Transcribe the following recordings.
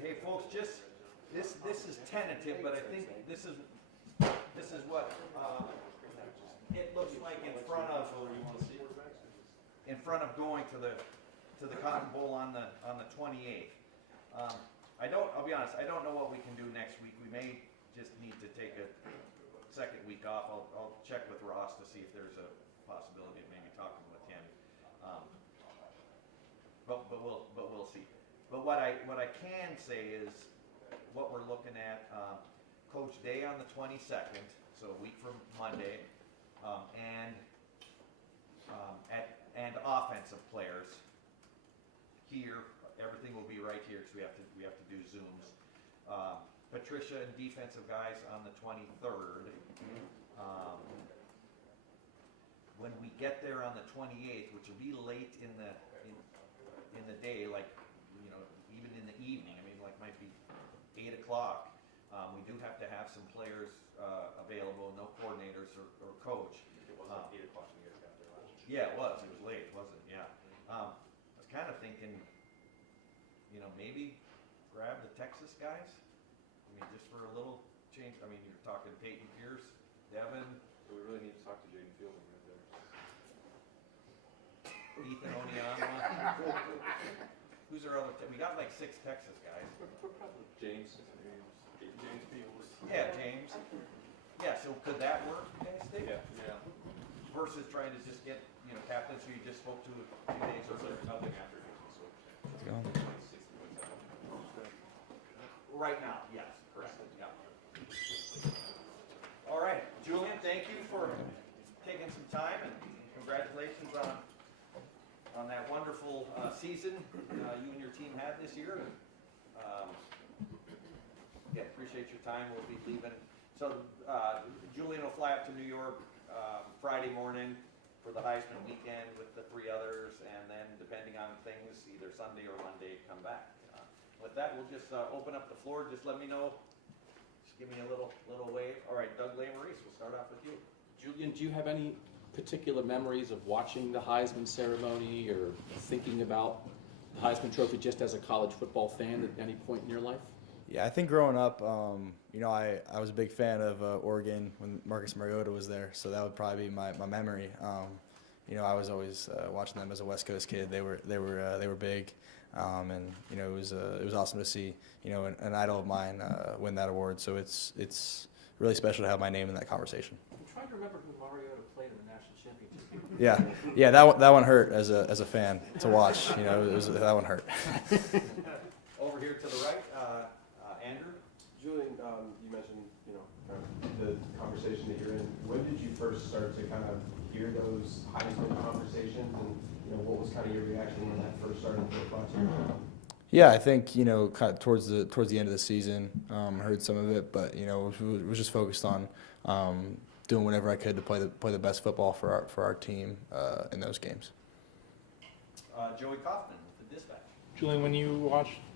Hey folks, just this is tentative, but I think this is what it looks like in front of going to the Cotton Bowl on the 28th. I'll be honest, I don't know what we can do next week. We may just need to take a second week off. I'll check with Ross to see if there's a possibility of maybe talking with him. But we'll see. But what I can say is what we're looking at, Coach Day on the 22nd, so a week from Monday, and offensive players here. Everything will be right here because we have to do Zooms. Patricia and defensive guys on the 23rd. When we get there on the 28th, which will be late in the day, like even in the evening. I mean, like might be 8 o'clock. We do have to have some players available, no coordinators or coach. It wasn't 8 o'clock when you guys got there last year. Yeah, it was. It was late, wasn't it? Yeah. I was kind of thinking, maybe grab the Texas guys. I mean, just for a little change. I mean, you're talking Peyton Pierce, Devin. So we really need to talk to Jaden Fielding right there. Ethan Onyama. Who's our other? We got like 6 Texas guys. James Fields. Yeah, James. Yeah, so could that work, you guys think? Yeah. Versus trying to just get captains who you just spoke to a few days So earlier. there's nothing after James. Let's go. Right now, yes, correct. Yeah. All right, Julian, thank you for taking some time, and congratulations on that wonderful season you and your team had this year. Yeah, appreciate your time. We'll be leaving. So Julian will fly up to New York Friday morning for the Heisman weekend with the 3 others, and then depending on things, either Sunday or Monday, come back. With that, we'll just open up the floor. Just let me know. Just give me a little wave. All right, Doug Lamarice, we'll start off with you. Julian, do you have any particular memories of watching the Heisman ceremony or thinking about the Heisman Trophy just as a college football fan at any point in your life? Yeah, I think growing up, I was a big fan of Oregon when Marcus Mariota was there, so that would probably be my memory. I was always watching them as a West Coast kid. They were big, and it was awesome to see an idol of mine win that award. So it's really special to have my name in that conversation. I'm trying to remember who Mariota played in the national championship. Yeah, that one hurt as a fan to watch. That one hurt. Over here to the right, Andrew. Julian, you mentioned the conversation that you're in. When did you first start to kind of hear those Heisman conversations, and what was kind of your reaction when that first started to apply to you? Yeah, I think kind of towards the end of the season, heard some of it, but was just focused on doing whatever I could to play the best football for our team in those games. Joey Kaufman with the Dispatch. Julian,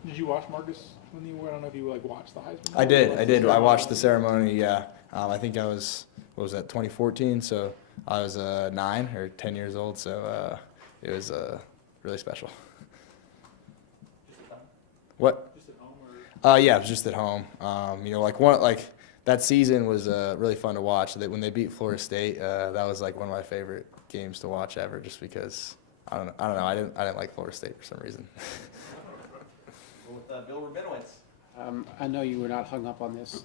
did you watch Marcus when you were? I don't know if you watched the Heisman. I did. I watched the ceremony. Yeah, I think I was 2014, so I was 9 or 10 years old. So it was really special. Just at home? What? Just at home or? Yeah, it was just at home. That season was really fun to watch. When they beat Florida State, that was like one of my favorite games to watch ever, just because I don't know. I didn't like Florida State for some reason. With Bill Rabinowitz. I know you were not hung up on this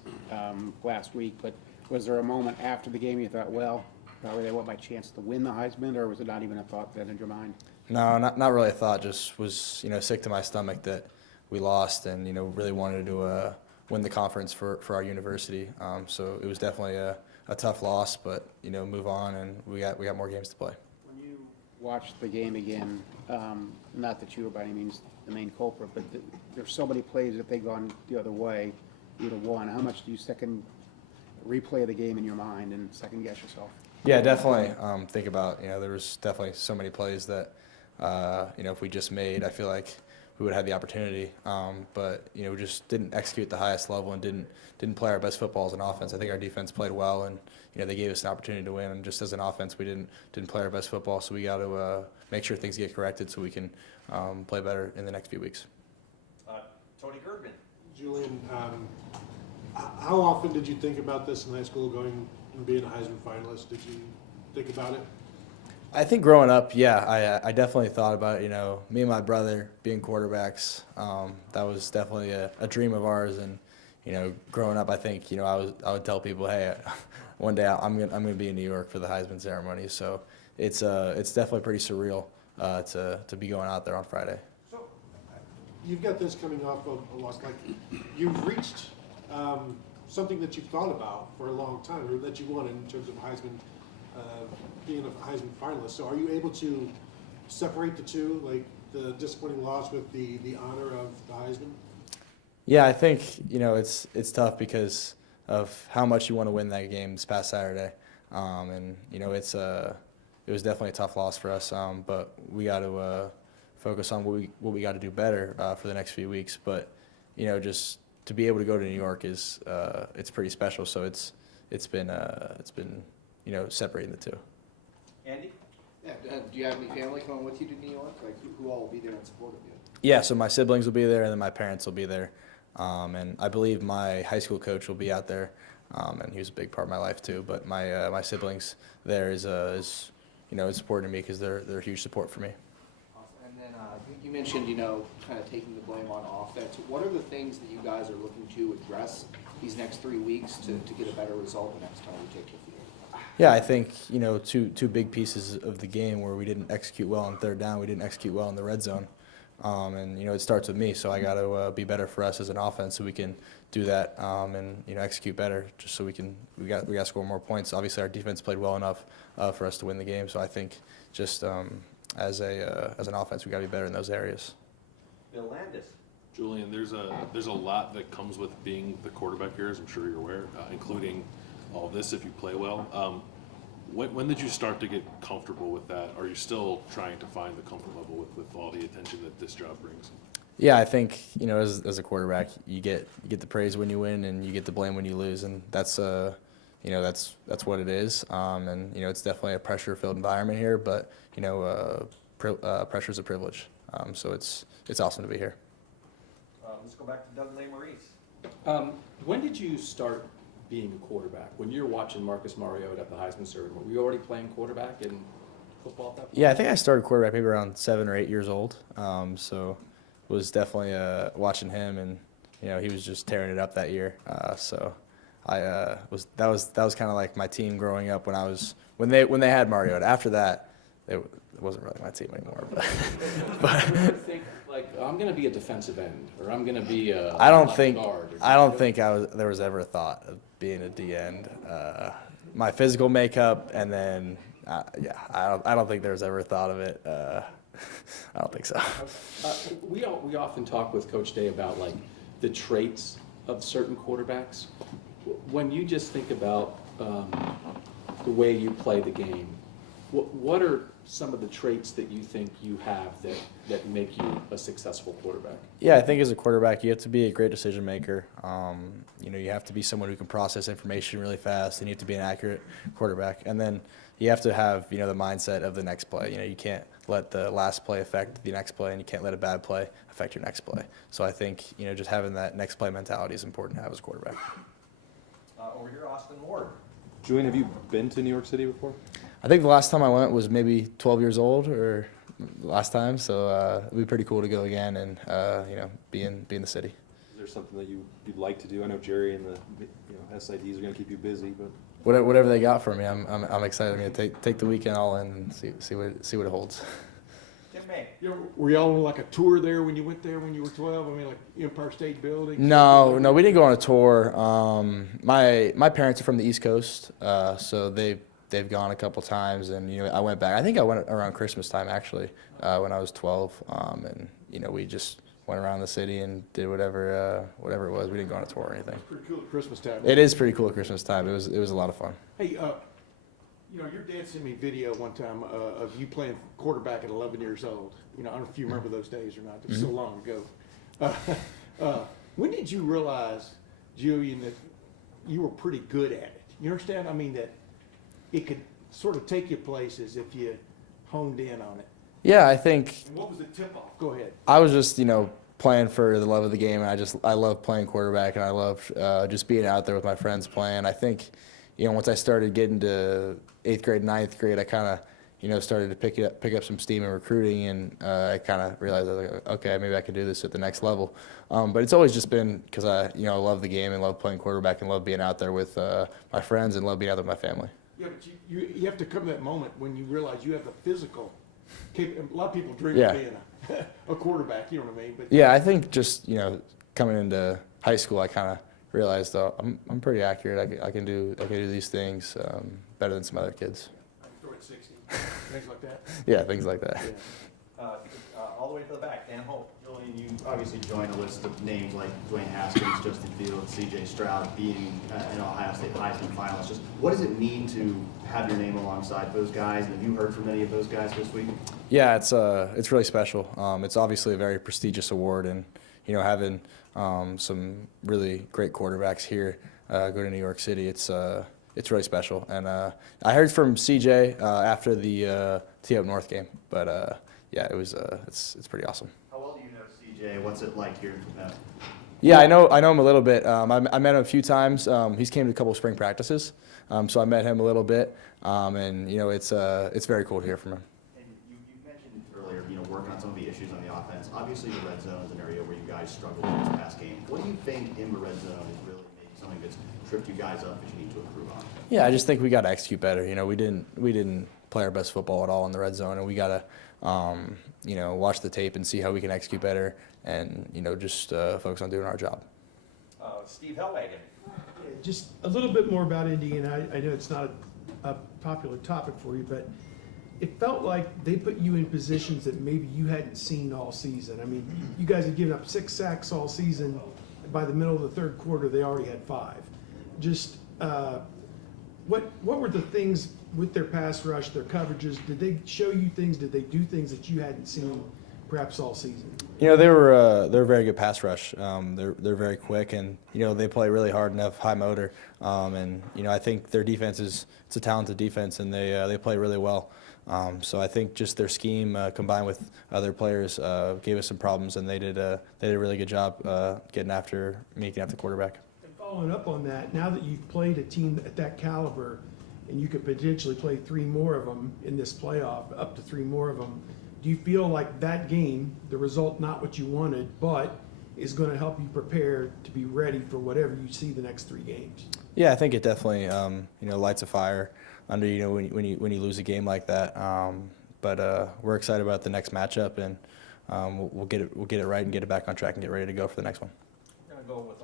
last week, but was there a moment after the game you thought, well, probably they want my chance to win the Heisman, or was it not even a thought then in your mind? No, not really a thought. Just was sick to my stomach that we lost, and really wanted to win the conference for our university. So it was definitely a tough loss, but move on, and we got more games to play. When you watched the game again, not that you were by any means the main culprit, but there's so many plays that they've gone the other way, you'd have won. How much do you replay the game in your mind and second guess yourself? Yeah, definitely. Think about there was definitely so many plays that if we just made, I feel like we would have the opportunity. But we just didn't execute the highest level and didn't play our best football as an offense. I think our defense played well, and they gave us an opportunity to win. And just as an offense, we didn't play our best football. So we got to make sure things get corrected so we can play better in the next few weeks. Tony Kirkman. Julian, how often did you think about this in high school, going and being a Heisman finalist? Did you think about it? I think growing up, yeah, I definitely thought about it. You know, me and my brother being quarterbacks, that was definitely a dream of ours. And you know, growing up, I think, you know, I would tell people, hey, one day I'm gonna be in New York for the Heisman ceremony. So it's definitely pretty surreal to be going out there on Friday. So, you've got this coming off of a loss. Like, you've reached something that you've thought about for a long time, or that you wanted in terms of Heisman, being a Heisman finalist. So, are you able to separate the two, like the disappointing loss with the honor of the Heisman? Yeah, I think, you know, it's tough because of how much you want to win that game this past Saturday, and you know, it was definitely a tough loss for us, but we got to focus on what we got to do better for the next few weeks. But you know, just to be able to go to New York is it's pretty special. So it's been you know, separating the two. Andy? Yeah, do you have any family coming with you to New York? Like, who all will be there in support of you? Yeah, so my siblings will be there, and then my parents will be there. And I believe my high school coach will be out there, and he was a big part of my life too. But my siblings there is you know, it's supporting me because they're a huge support for me. Awesome. And then you mentioned, you know, kind of taking the blame on offense. What are the things that you guys are looking to address these next 3 weeks to get a better result the next time you take the field? Yeah, I think, you know, two big pieces of the game where we didn't execute well on third down, we didn't execute well in the red zone. And you know, it starts with me, so I got to be better for us as an offense, so we can do that and you know, execute better, just so we got to score more points. Obviously, our defense played well enough for us to win the game, so I think just as an offense, we got to be better in those areas. Bill Landis. Julian, there's a lot that comes with being the quarterback here, as I'm sure you're aware, including all this if you play well. When did you start to get comfortable with that? Are you still trying to find the comfort level with all the attention that this job brings? Yeah, I think, you know, as a quarterback, you get the praise when you win, and you get the blame when you lose, and that's you know, that's what it is. And you know, it's definitely a pressure-filled environment here, but you know, pressure is a privilege. So it's awesome to be here. Let's go back to Doug Maurice. When did you start being a quarterback? When you were watching Marcus Mariota at the Heisman ceremony, were you already playing quarterback in football at that point? Yeah, I think I started quarterback maybe around 7 or 8 years old. So was definitely watching him, and you know, he was just tearing it up that year. So that was kind of like my team growing up when they had Mariota. After that, it wasn't really my team anymore. But Did you ever think, like, I'm going to be a defensive end, or I'm going to be a I don't left think guard, or there was ever a thought of being a D end. My physical makeup, and then yeah, I don't think there was ever a thought of it. I don't think so. We often talk with Coach Day about, like, the traits of certain quarterbacks. When you just think about the way you play the game, what are some of the traits that you think you have that make you a successful quarterback? Yeah, I think as a quarterback, you have to be a great decision maker. You know, you have to be someone who can process information really fast, and you have to be an accurate quarterback. And then you have to have, you know, the mindset of the next play. You know, you can't let the last play affect the next play, and you can't let a bad play affect your next play. So I think, you know, just having that next play mentality is important to have as a quarterback. Over here, Austin Ward. Julian, have you been to New York City before? I think the last time I went was maybe 12 years old, or last time. So it'd be pretty cool to go again and you know, be in the city. Is there something that you'd like to do? I know Jerry and the SIDs are going to keep you busy, but Whatever they got for me, I'm excited. I'm gonna take the weekend all in and see what it holds. Tim May. Were y'all on like a tour there when you went there when you were 12? I mean, like Empire State Building? No, we didn't go on a tour. My parents are from the East Coast, so they've gone a couple times, and you know, I went back. I think I went around Christmas time actually, when I was 12, and you know, we just went around the city and did whatever it was. We didn't go on a tour or anything. Pretty cool at Christmas time. It is pretty cool at Christmas time. It was a lot of fun. Hey, you know, your dad sent me video one time of you playing quarterback at 11 years old. You know, I don't know if you remember those days or not. It was so long ago. When did you realize, Julian, that you were pretty good at it? You understand? I mean, that it could sort of take you places if you honed in on it. Yeah, I think And what was the tip-off? Go ahead. I was just, playing for the love of the game, and I love playing quarterback, and I love just being out there with my friends playing. I think, once I started getting to 8th grade, 9th grade, I kind of, started to pick up some steam in recruiting, and I kind of realized, I was like, okay, maybe I can do this at the next level. But it's always just been because I love the game and love playing quarterback and love being out there with my friends and love being out there with my family. Yeah, but you have to come to that moment when you realize you have the physical. A lot of people dream Yeah. of being a quarterback, you know what I mean? But Yeah, I think just coming into high school, I kind of realized I'm pretty accurate. I can do these things better than some other kids. I can throw it 60, things like that. Yeah, things like that. Yeah. All the way to the back, Dan Holt. Julian, you obviously joined a list of names like Dwayne Haskins, Justin Fields, C.J. Stroud being an Ohio State Heisman finalist. Just what does it mean to have your name alongside those guys? And have you heard from any of those guys this week? Yeah, it's really special. It's obviously a very prestigious award, and having some really great quarterbacks here go to New York City, it's really special. And I heard from CJ after the T Up North game, but yeah, it's pretty awesome. How well do you know C.J.? What's it like hearing from him? Yeah, I know him a little bit. I met him a few times. He's came to a couple of spring practices, so I met him a little bit, and it's very cool to hear from him. And you mentioned earlier, working on some of the issues on the offense. Obviously, the red zone is an area where you guys struggled in this past game. What do you think in the red zone is really maybe something that's tripped you guys up that you need to improve on? Yeah, I just think we got to execute better. We didn't play our best football at all in the red zone, and we got to watch the tape and see how we can execute better, and just focus on doing our job. Steve Hellwagon. Just a little bit more about Indiana. I know it's not a popular topic for you, but it felt like they put you in positions that maybe you hadn't seen all season. I mean, you guys had given up 6 sacks all season. By the middle of the third quarter, they already had 5. Just what were the things with their pass rush, their coverages? Did they show you things? Did they do things that you hadn't seen perhaps all season? They're a very good pass rush. They're very quick, and they play really hard and have high motor. And I think their defense it's a talented defense, and they play really well. So I think just their scheme combined with other players gave us some problems, and they did a really good job making after the quarterback. And following up on that, now that you've played a team at that caliber, and you could potentially play 3 more of them in this playoff, up to 3 more of them, do you feel like that game, the result not what you wanted, but is going to help you prepare to be ready for whatever you see the next 3 games? Yeah, I think it definitely lights a fire under when you lose a game like that. But we're excited about the next matchup, and we'll get it right and get it back on track and get ready to go for the next one. We're going to go with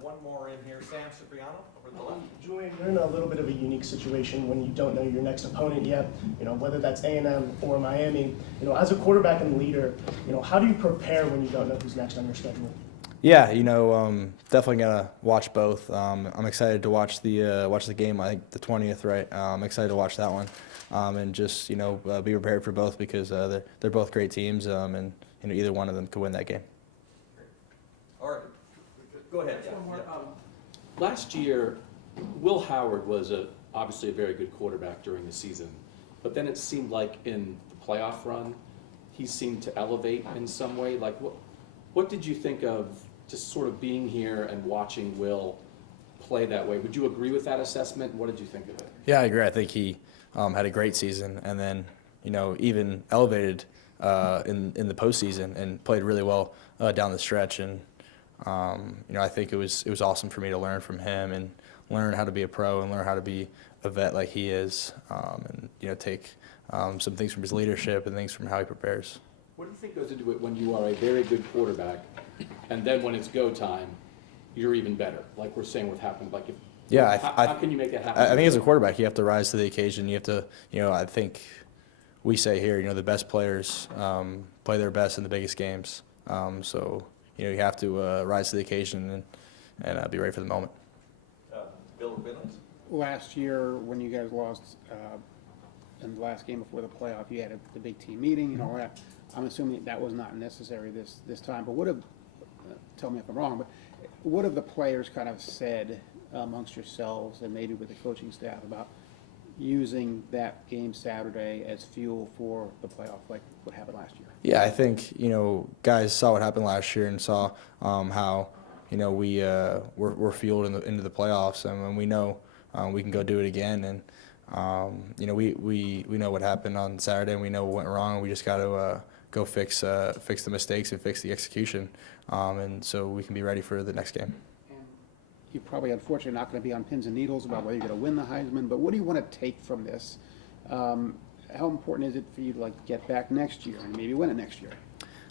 one more in here. Sam Cipriano over to the left. Julian, you're in a little bit of a unique situation when you don't know your next opponent yet, whether that's A&M or Miami. As a quarterback and leader, how do you prepare when you don't know who's next on your schedule? Yeah, definitely gonna watch both. I'm excited to watch the game. I think the 20th, right? I'm excited to watch that one, and just be prepared for both because they're both great teams, and either one of them could win that game. All right, go ahead. One more. Last year, Will Howard was obviously a very good quarterback during the season, but then it seemed like in the playoff run, he seemed to elevate in some way. Like, what did you think of just sort of being here and watching Will play that way? Would you agree with that assessment? What did you think of it? Yeah, I agree. I think he had a great season, and then even elevated in the postseason and played really well down the stretch. And I think it was awesome for me to learn from him and learn how to be a pro and learn how to be a vet like he is, and take some things from his leadership and things from how he prepares. What do you think goes into it when you are a very good quarterback, and then when it's go time, you're even better? Like we're saying, what happened? Like, how can you make that happen? I think as a quarterback, you have to rise to the occasion. You have to, I think we say here, the best players play their best in the biggest games. So you have to rise to the occasion and be ready for the moment. Bill Billings. Last year, when you guys lost in the last game before the playoff, you had the big team meeting and all that. I'm assuming that was not necessary this time. But tell me if I'm wrong, but what have the players kind of said amongst yourselves and maybe with the coaching staff about using that game Saturday as fuel for the playoff, like what happened last year? Yeah, I think, guys saw what happened last year and saw how, we're fueled into the playoffs, and we know we can go do it again. And, we know what happened on Saturday, and we know what went wrong, and we just got to go fix the mistakes and fix the execution, and so we can be ready for the next game. You're probably unfortunately not going to be on pins and needles about whether you're going to win the Heisman, but what do you want to take from this? How important is it for you to get back next year and maybe win it next year?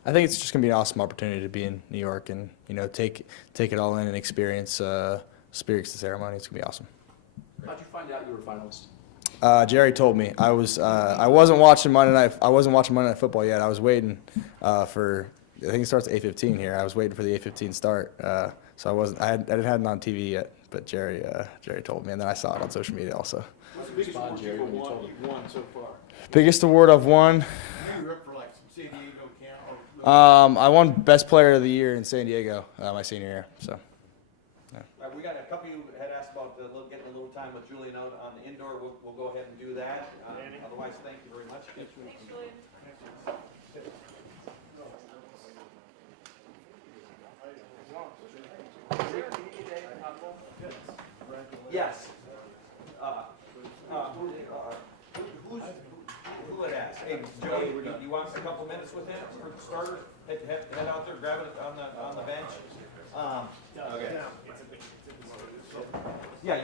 I think it's just going to be an awesome opportunity to be in New York and take it all in and experience the ceremony. It's going to be awesome. How'd you find out you were finalist? Jerry told me. I wasn't watching Monday Night Football yet. I was waiting for. I think it starts at 8:15 here. I was waiting for the 8:15 start. So I didn't have it on TV yet. But Jerry told me, and then I saw it on social media also. What's the biggest award you've won so far? Biggest award I've won. You were up for like some San Diego count. I won Best Player of the Year in San Diego my senior year. So. We got a couple of you had asked about getting a little time with Julian out on the indoor. We'll go ahead and do that. Otherwise, thank you very much. Thanks, Julian. Yes. Who had asked? Hey, Joey, you want a couple minutes with him for starters? Head out there, grab it on the bench. Okay. Yeah.